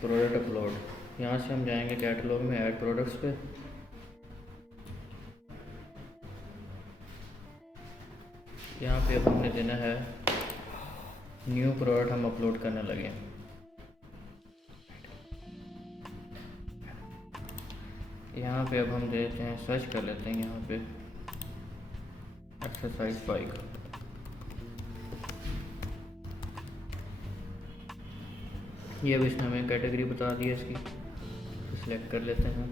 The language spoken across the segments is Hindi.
Product upload. यहाँ से हम जाएंगे कैटलॉग में ऐड प्रोडक्ट्स पे। यहाँ पे अब हमने देना है न्यू प्रोडक्ट हम अपलोड करने लगे। यहाँ पे अब हम देते हैं, सर्च कर लेते हैं यहाँ पे एक्सरसाइज बाइक। ये अब इसने हमें कैटेगरी बता दी है इसकी, सिलेक्ट कर लेते हैं।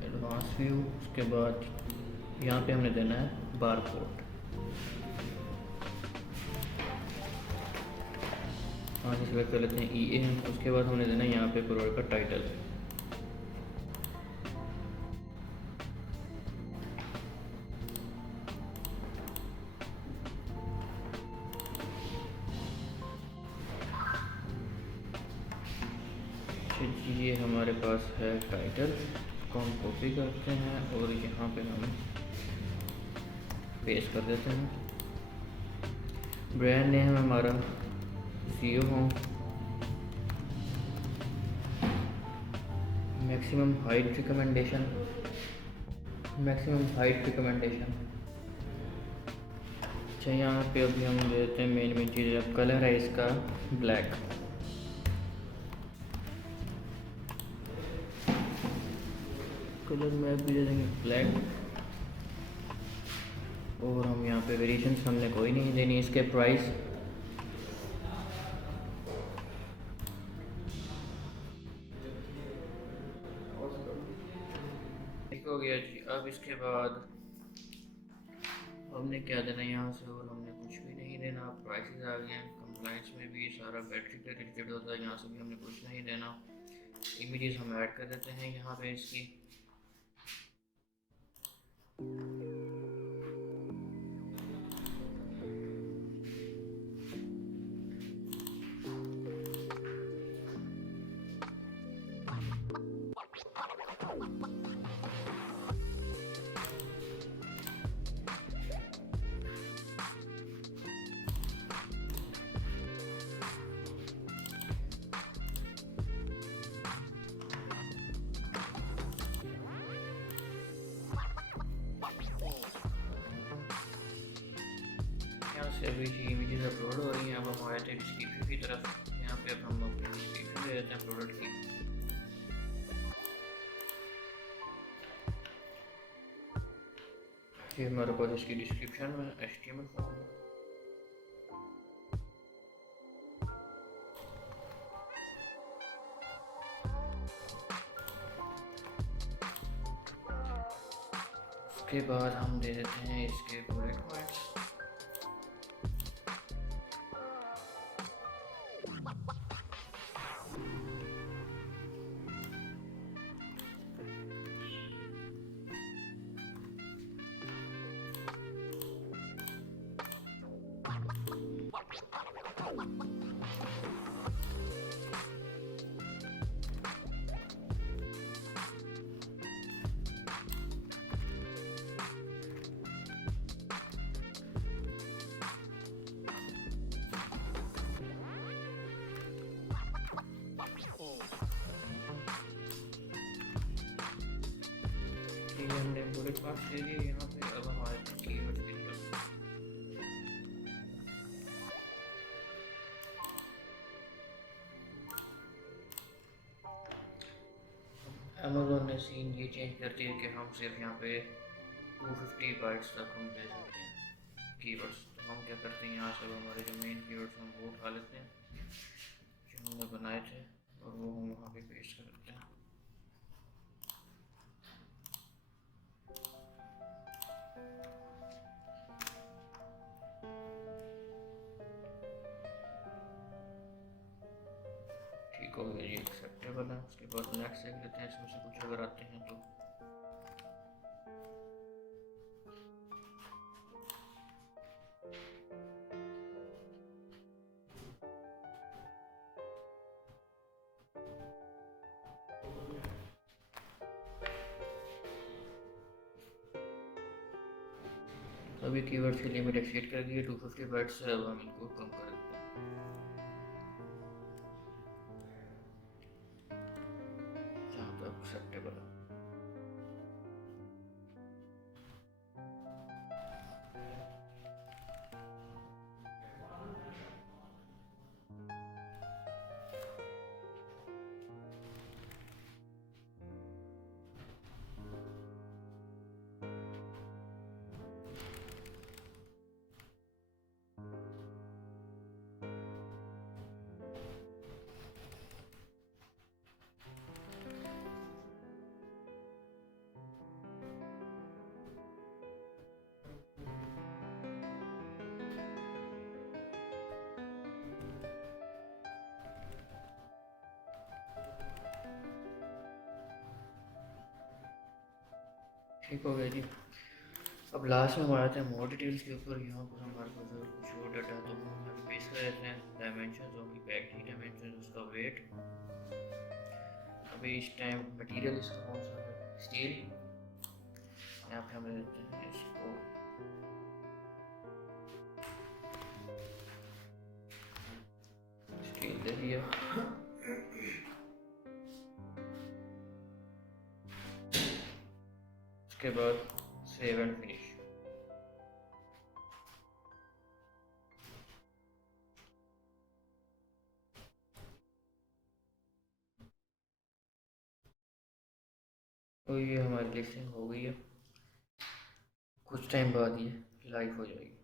एडवांस व्यू, उसके बाद यहाँ पे हमने देना है बार कोड। यहाँ से सिलेक्ट कर लेते हैं EA। उसके बाद हमने देना है यहाँ पे प्रोडक्ट का टाइटल। ये हमारे पास है टाइटल, को हम कॉपी करते हैं और यहाँ पे हम पेस्ट कर देते हैं। ब्रांड नेम हमारा CO home. Maximum height recommendation, अच्छा यहाँ पे अभी हम देते हैं मेन चीज़। कलर है इसका ब्लैक। कलर में भी दे देंगे ब्लैक। और हम यहाँ पे वेरिएशन हमने कोई नहीं देनी। इसके प्राइस हो गया जी। अब इसके बाद हमने क्या देना यहाँ से, और हमने कुछ भी नहीं देना। प्राइसेस आ गए हैं। कंप्लाइंस में भी सारा बैटरी के रिलेटेड होता है, यहाँ से भी हमने कुछ नहीं देना। इमेजेस हम ऐड कर देते हैं यहाँ पे इसकी। यहाँ से अभी इमेजेस अपलोड हो रही हैं। अब हम आए थे डिस्क्रिप्शन की तरफ। यहाँ पे अब हम अपनी डिस्क्रिप्शन दे देते हैं प्रोडक्ट की। ये हमारे पास इसकी डिस्क्रिप्शन में HTML फॉर्म है। उसके बाद हम दे देते हैं इसके बुलेट पॉइंट्स। हमने बुलेट पॉइंट्स ले लिए यहाँ पे। अब हम आए थे कीवर्ड्स की तरफ। अमेज़ॉन ने सीन ये चेंज कर दिया कि हम सिर्फ यहाँ पे 250 बाइट्स तक हम दे सकते हैं कीवर्ड्स। तो हम क्या करते हैं, यहाँ से हमारे जो मेन कीवर्ड्स हम वो उठा लेते हैं जो हमने बनाए थे, और वो हम वहाँ पे पेस्ट कर देते हैं। ठीक हो गया, ये एक्सेप्टेबल है। उसके बाद नेक्स्ट देख लेते हैं, इसमें से कुछ अगर आते हैं तो। अभी कीवर्ड्स की लिमिट एक्सीड कर दी है 250 बाइट्स से, अब हम इनको कम कर देते हैं जहाँ तक एक्सेप्टेबल है। ठीक हो गया जी। अब लास्ट में हम आते हैं मोर डिटेल्स के ऊपर। यहाँ पर हमारे पास अगर कुछ और डाटा तो वो हम पेश कर देते हैं। डायमेंशन जो कि बैग की डायमेंशन, उसका वेट। अभी इस टाइम मटेरियल इसका कौन सा है, स्टील। यहाँ पे हम देते हैं इसको स्टील दे दिया। उसके बाद सेव एंड फिनिश। तो ये हमारी लिस्टिंग हो गई है, कुछ टाइम बाद ये लाइव हो जाएगी।